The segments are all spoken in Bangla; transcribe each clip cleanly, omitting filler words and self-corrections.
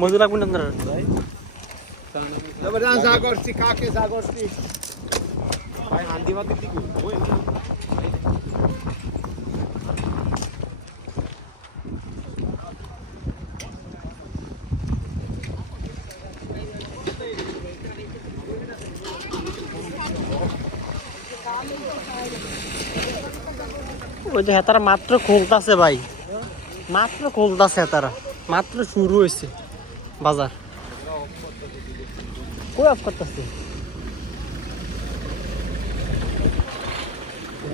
মজুর লাগবে না আপনার জাগরছি কাকে জাগরছি ভাই হান্দি মাতে কি কই ওই যে হেতারা মাত্র খুলতাছে ভাই, মাত্র খুলতাছে হেতারা, মাত্র শুরু হয়েছে বাজার। কই অফ করতেছে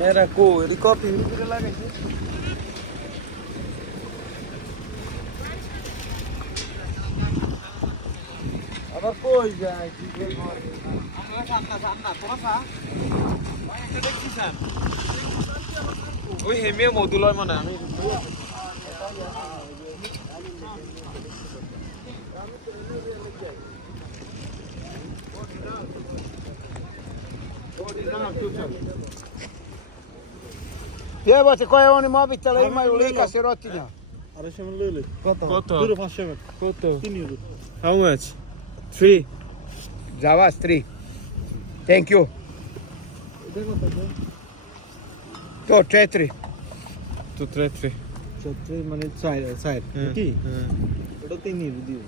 এরা কো এর কপি ভিতরে লাগাইছে আবার কই যায় কি করে আমরা সামনা তোরা সা ভাই একটা দেখছিস ওই হেমিয়া মধুলয় মানে আমি Jebate, koja je oni mobitele imaju lika sirotinja? কত? 3 How much? 3. Za vas 3. Thank you. To 4. To 3. মানে 4 কি ওটা 3 দিও